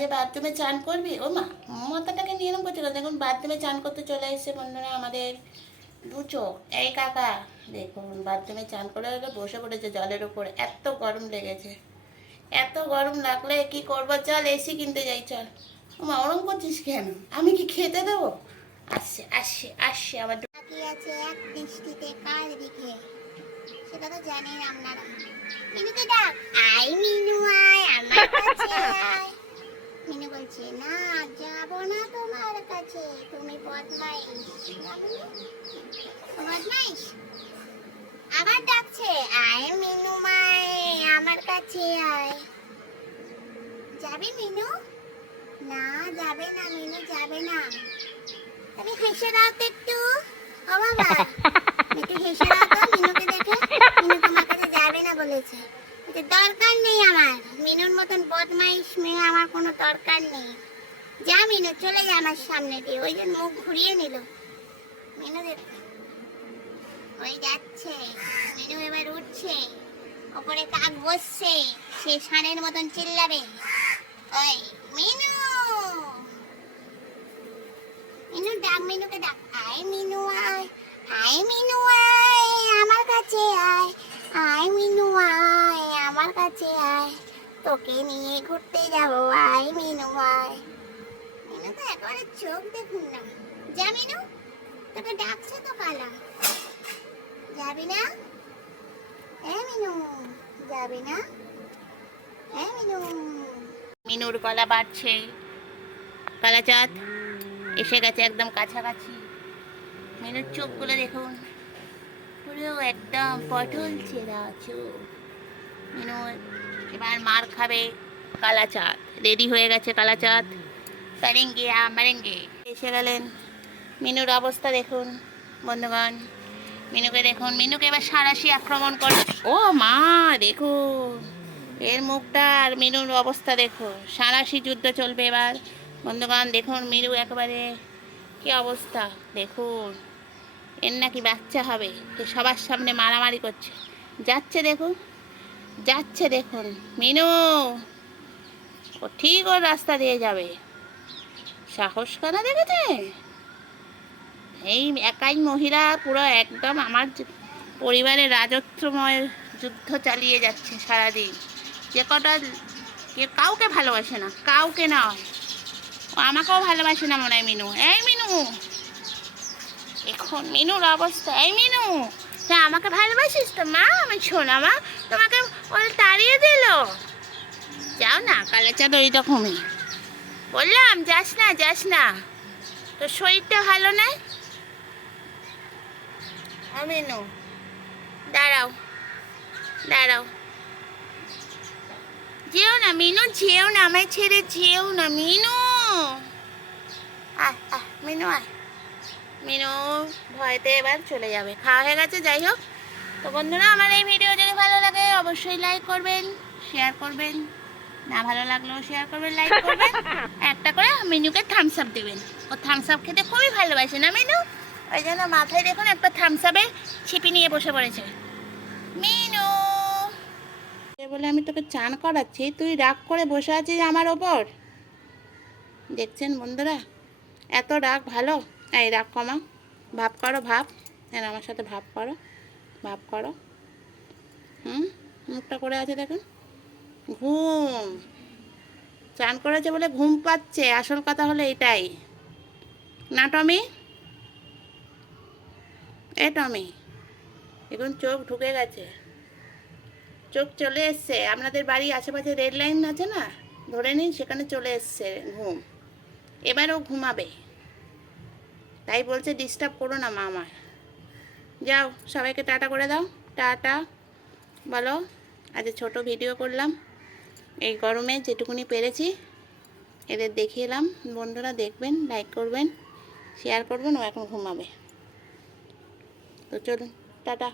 যে বাথরুমে চান করবি? ও মা, মাথাটাকে নিয়ে এরকম করছে কেন? দেখুন বাথরুমে চান করতে চলে এসেছে বন্ধুরা আমাদের দু চোখ। এই কাকা, দেখুন বাথরুমে চান করে বসে পড়েছে জলের উপর। এত গরম লেগেছে। এত গরম লাগলে কি করব? চল এসি কিনতে যাই, চল। মা, ওরম করছিস কেন? আমি কি খেতে দেবো? আসছে আসছে আসছে আবার তাকিয়ে আছে এক দৃষ্টিতে দিকে? সেটা তো জানেন আপনারা। মিনুকে ডাক। আই মিনু, আয় আমার কাছে আয় মিনু বলছে না যাব না তোমার তুমি বদমাইশ। বদমাইশ? আবার ডাকছে, আয় মিনু মায়, আমার কাছে আয়। যাবি মিনু? না, যাবে না মিনু, যাবে না। তুমি হেসে দাও একটু ও বাবা একটু হেসে দাও তো মিনুকে দেখে। মিনু তোমার কাছে যাবে না বলেছে। দরকার নেই আমার। মিনুর মতন বদমাইশ মেয়ে আমার কোনো দরকার নেই। যা মিনু, চলে যা আমার সামনে দিয়ে। ওই জন্য মুখ ঘুরিয়ে নিল। মিনু ওই যাচ্ছে। মিনু এবার উঠছে। ওপরে কাক বসছে। সে ষাঁড়ের মতন চিল্লাবে। ওই মিনু! মিনু ডাক, মিনুকে ডাক। আয় মিনু, আয়। আয় মিনু, আয়। আমার কাছে আয়। আয় মিনু, আয়। আমার কাছে আয়। তোকে নিয়ে ঘুরতে যাব। আয় মিনু, আয়। একবারে চোখ দেখুন না। ডাকছে তো কালা মিনু মিনু। মিনুর গলা বাড়ছে। কালাচাঁদ এসে গেছে একদম কাছাকাছি। মিনুর চোখগুলো দেখুন। পুরো একদম পটল চেরা চোখ মিনু এবার মার খাবে। কালাচাঁদ। রেডি হয়ে গেছে কালাচাঁদ। কারেঙ্গে মারেঙ্গে এসে গেলেন। মিনুর অবস্থা দেখুন, বন্ধুগণ। মিনুকে দেখুন। মিনুকে এবার সারাশি আক্রমণ করে ও মা, দেখুন। এর মুখটা আর মিনুর অবস্থা দেখো সারাশি যুদ্ধ চলবে এবার। বন্ধুগণ, দেখুন মিনু একেবারে কি অবস্থা? দেখুন। এর নাকি বাচ্চা হবে। সে সবার সামনে মারামারি করছে। যাচ্ছে দেখুন। যাচ্ছে দেখুন। মিনু, ও ঠিক ওর রাস্তা দিয়ে যাবে। সাহস কানা দেখেছে এই একাই মহিলা, পুরো একদম আমার পরিবারের রাজত্বময় যুদ্ধ চালিয়ে যাচ্ছে সারাদিন। যে কটা কে কাউকে ভালোবাসে না, কাউকে নয় ও আমাকেও ভালোবাসে না মনে হয় মিনু। এই মিনু! এখন মিনুর অবস্থা, এই মিনু! তা আমাকে ভালোবাসিস তো, মা, আমি শোনা মা, তোমাকে ওরা তাড়িয়ে দিল। যাও না কালাচাঁদ ওই রকমই। বললাম যাস না যাস না। তোর শরীরটা ভালো না? মিনু দাঁড়াও দাঁড়াও। যেও না মিনু যেও না আমায় ছেড়ে যেও না মিনু। আয় আয় মিনু আয়। মিনু ভয়তে এবার চলে যাবে। খাওয়া হয়ে গেছে যাই হোক। তো বন্ধুরা আমার এই ভিডিও যদি ভালো লাগে অবশ্যই লাইক করবেন শেয়ার করবেন। না ভালো লাগলেও শেয়ার করবেন লাইক করবেন। একটা করে মিনুকে থামস আপ দেবেন। ও থামস আপ খেতে খুবই ভালোবাসে না, মিনু? ওই জন্য মাথায় দেখুন একটা থামস আপের ছিপি নিয়ে বসে পড়েছে। মিনু! বলে আমি তোকে চান করাচ্ছি, তুই রাগ করে বসে আছিস আমার ওপর? দেখছেন বন্ধুরা? এত রাগ, ভালো? এই রাগ কমা ভাব করো, ভাব। আমার সাথে ভাব করো। ভাব করো। হুম? মুখটা করে আছে দেখুন। ঘুম। চান করেছে বলে ঘুম পাচ্ছে, আসল কথা হলো এটাই। না, টমি? এ, টমি, এখন চোখ ঢুকে গেছে। চোখ চলে এসছে। আপনাদের বাড়ি আশেপাশে রেড লাইন আছে না? ধরে নিন, সেখানে চলে এসছে ঘুম। এবারও ঘুমাবে। তাই বলছে ডিস্টার্ব করো না মা আমার যাও, সবাইকে টাটা করে দাও। টাটা। বলো, আজ ছোট ভিডিও করলাম। এই গরমে যেটুকুনি পেরেছি, এদের দেখিয়ে এলাম। বন্ধুরা দেখবেন লাইক করবেন শেয়ার করবেন, ও এখন ঘুমাবে। তো চলুন, টাটা।